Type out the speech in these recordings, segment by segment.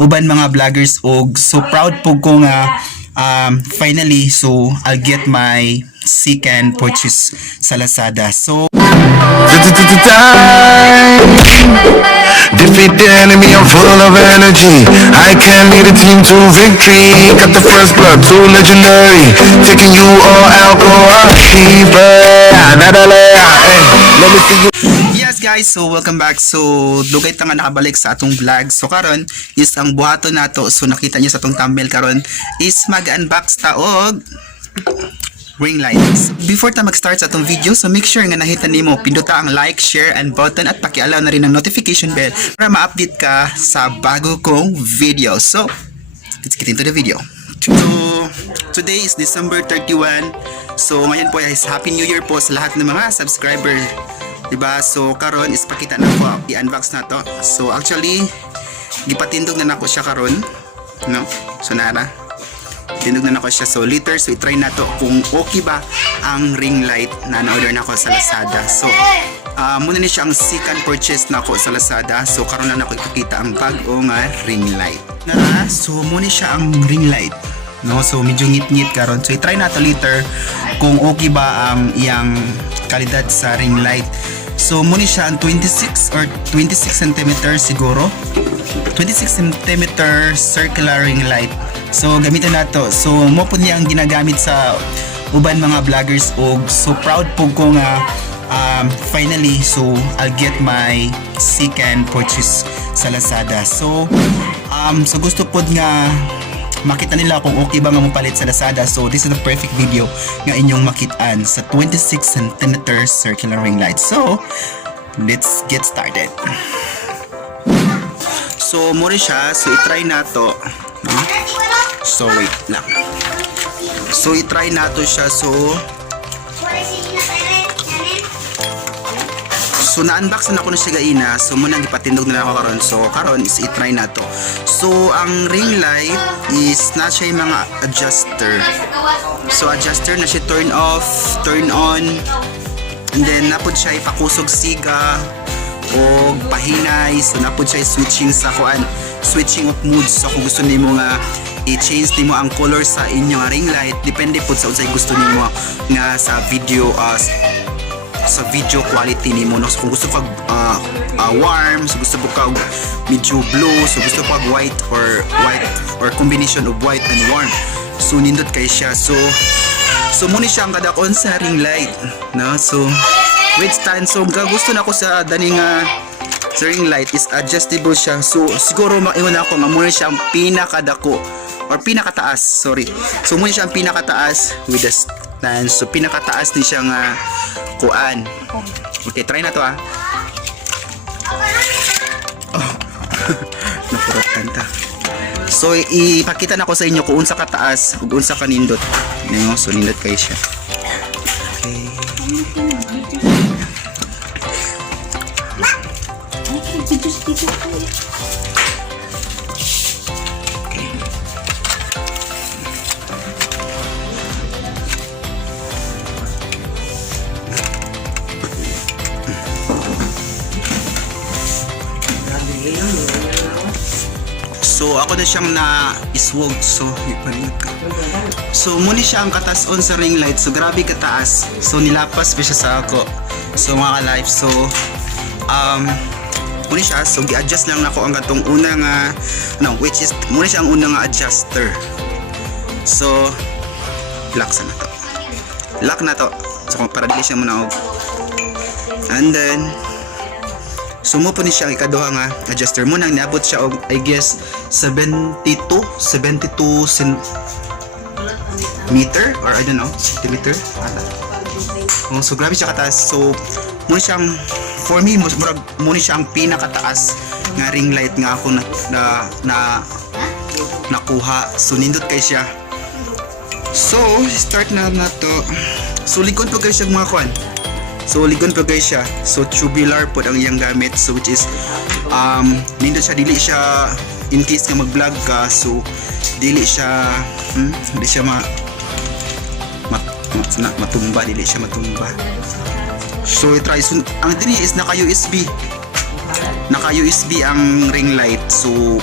uban mga vloggers og so proud po ko nga finally so I'll get my second purchase sa Lazada. So defeat the enemy, I'm full of energy. I can lead a team to victory. Got the first blood, too legendary. Taking you all out, go out, let me see you. yes guys, so welcome back. So dugay ta nga nakabalik sa atong vlog. So karon is ang buhaton nato. So nakita niyo sa atong thumbnail karon is mag-unbox ta og ring light. So, before ta mag-start sa atong video, so make sure nga nahita nimo pinduta ang like, share and button at paki-allow na rin ang notification bell para ma-update ka sa bago kong video. So let's get into the video. So today is December 31. So ngayon po is Happy New Year po sa lahat ng mga subscriber. Diba? So karon is pakita na ko i-unbox na to. So actually gipatindog na nako siya karon, no? So nara tindog na nako siya. So later so i-try na to kung okay ba ang ring light na na-order nako sa Lazada. So muna ni siya ang second purchase nako sa Lazada. So karon na nako ipakita ang bagong ring light. So muna siya ang ring light, no? So medyo ngit-ngit karon. So i-try na to later kung okay ba ang iyang kalidad sa ring light. So muna siya ang 26 or 26 cm siguro. 26 cm circular ring light. So gamitin na to. So mo po niya ang ginagamit sa uban mga vloggers og so proud po ko nga finally so I'll get my second purchase sa Lazada. So so gusto po nga makita nila kung okay ba nga mapalit sa Lazada. So this is the perfect video nga inyong makitaan sa 26 cm circular ring light. So let's get started. So muna siya. So i-try na to, no? So wait lang. So i-try na to siya. So na-unbox na ako na siya gaina. So muna ipatindog na ako karon. So karon is i-try na to. So ang ring light is na siya yung mga adjuster. So adjuster na siya turn off, turn on, and then napod siya ipakusog siga o pahinay. So napod siya switching sa kuan, switching of moods. So kung gusto nimo nga i-change nimo ang color sa inyong ring light, depende po sa unsay gusto nimo nga sa video sa video quality nimo, no? So kung gusto kag warm, so gusto mo kag medyo blue, so gusto kag white or combination of white and warm, so nindot kay siya. So muna siya ang kadakon sa ring light, no? So with stand, so gusto na ko sa daning sa ring light is adjustable siya. So siguro maiwan ako nga muna siya ang pinakadako or pinakataas, sorry. So muna siya ang pinakataas with the stand. So pinakataas ni siya nga kuan. Okay, try na to oh. Napuratan ta. So ipakita na ko sa inyo kung unsa kataas ug unsa kanindot, no? So nindot kay siya. Okay. So ako na siyang na-swog. So ipalit ko. So muna siya ang kataas-on sa ring light. So grabe kataas. So nilapas pa siya sa ako. So mga ka-life. So muna siya. So gi-adjust lang ako ang katong unang which is muna siya ang unang adjuster. So lock sa na to. Lock na to. So para dili siya muna og. And then so mo po ni siya ang ikaduha nga adjuster mo nang niabot siya og I guess 72 meter or I don't know centimeter. Oh, so grabe siya kataas. So mo siyang for me mo siya ang pinakataas nga ring light nga ako nakuha. So nindot kay siya. So start na to. So likod po kay siya mga kwan. So ligon pa guys siya. So tubular po ang iyang gamit. So which is nindot siya, dili siya in case nga mag-vlog ka. So dili siya matumba, dili siya matumba. So i-try. So ang dini is naka USB ang ring light. So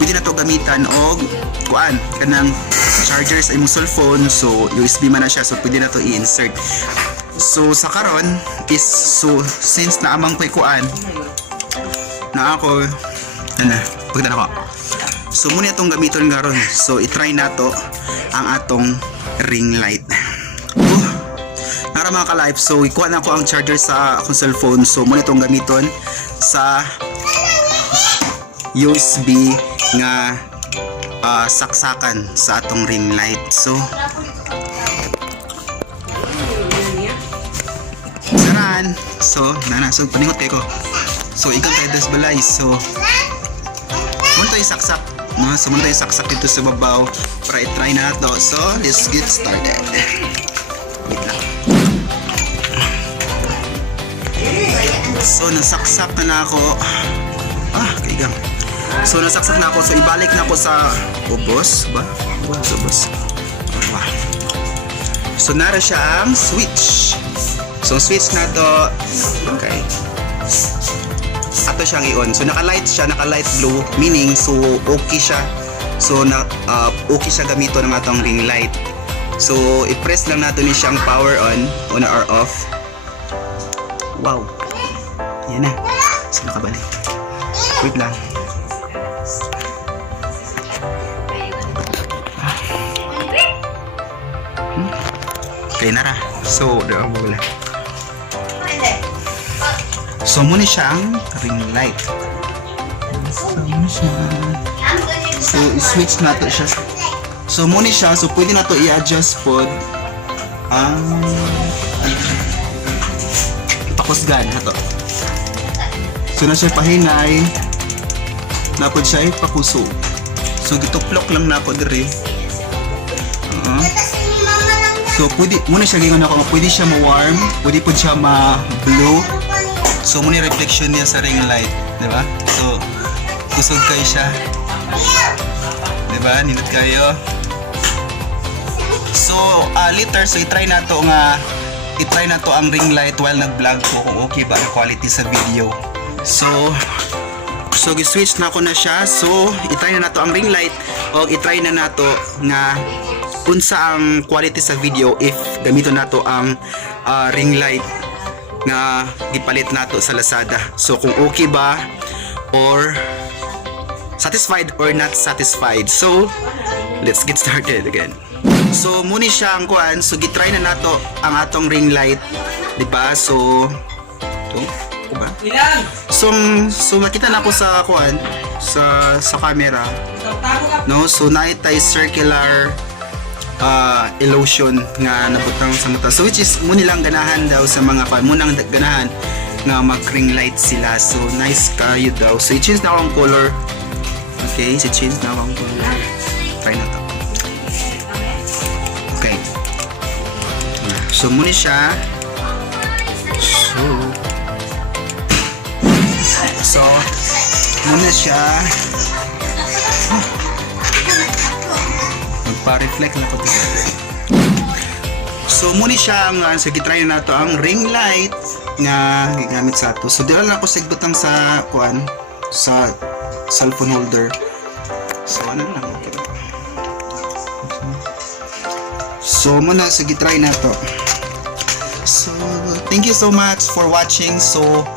pwede na to gamitan og kuan kanang charger sa imong cellphone. So USB man na siya, so pwede na to i-insert. So sa karon is, so since naamang ko'y kuan na ako pagdala ko, so muna itong gamiton karon. So i-try na to ang atong ring light. Nara mga ka-life, so ikuha na ko ang charger sa akong cellphone. So muna itong gamiton sa USB nga saksakan sa atong ring light. So saran, so so paningot kayo ko. So ikaw tayo das balay. So muna tayo saksak, no? So muna tayo saksak dito sa babaw para i-try na to. So let's get started. Wait lang. So nasaksak na ako. Kaigang. So nasaksak na ako. So ibalik na ako sa ubos ba? Ubos. So nara siya ang switch. So switch na to. Okay. Ato siyang i-on. So naka-light siya, naka-light blue, meaning so okay siya. So okay siya gamito ng atong ring light. So i-press lang nato ni siyang power on or off. Wow. Yan na. So nakabalik. Wait lang. Okay, nara. So, doon mo wala. So, muna siya ang ring light. So, i-switch nato siya. So, muna siya. So, pwede na to i-adjust pod ang pakusgan na to. So, na siya pahinay. Napod siya ipakuso. So, gituplok lang na ako diri. So, pwede, muna siya gingon ako, pwede siya ma-warm, pwede po siya ma-blue. So, muna yung reflection niya sa ring light, di ba? So, kusog kayo siya. Di ba? Ninot kayo. So, later, so i-try na to ang ring light while nag-vlog ko kung okay ba ang quality sa video. So, i-switch na ko na siya. So, i-try na to ang ring light o i-try na nato nga unsa ang quality sa video if gamito nato ang ring light nga gipalit nato sa Lazada. So kung okay ba or satisfied or not satisfied. So let's get started again. So muni siya ang kuan. So gitry na nato ang atong ring light, di ba? So ba? So makita na ako sa kuan sa camera. No, so naitay circular illusion nga nabutang sa mata. So which is muna lang ganahan daw sa mga munang ganahan nga mag-ring light sila. So nice kayo daw. So i-change na akong color. Okay, i-change na akong color. Try na to. Okay. So muna siya. So muna siya. Pa-reflect na ko dito. So muna siya ang gitry na nato ang ring light nga gigamit sa ato. So dila na ako sigbutang sa kuan sa cellphone holder. So ano lang okay. So muna gitry na to. So thank you so much for watching. So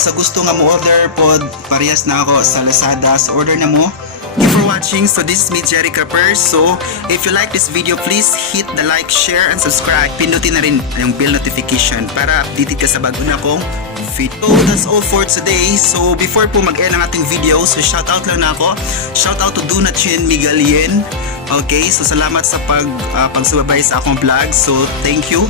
sa gusto nga mo order pod parehas na ako sa Lazada. So order na mo. Thank you for watching. So this is me, Jerrick. So if you like this video, please hit the like, share, and subscribe. Pindutin na rin yung bell notification para updated ka sa bago na kong video. So that's all for today. So before po mag-end ang ating video, so shout out lang na ako. Shout out to Do Not Chin Migalien. Okay, so salamat sa pagsubabay sa akong vlog. So thank you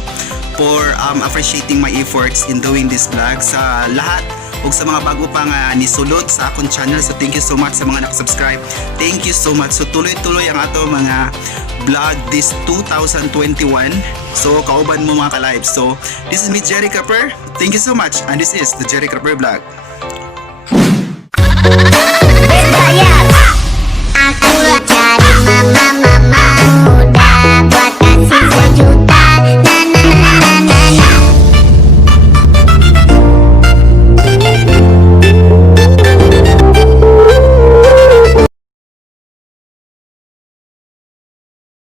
for appreciating my efforts in doing this vlog. Sa lahat ug sa mga bago pang nisulod sa akong channel, so thank you so much sa mga nakasubscribe. Thank you so much. So tuloy-tuloy ang ato mga vlog this 2021. So kauban mo mga ka-live. So this is me, Jerrick. Thank you so much, and this is the Jerrick vlog.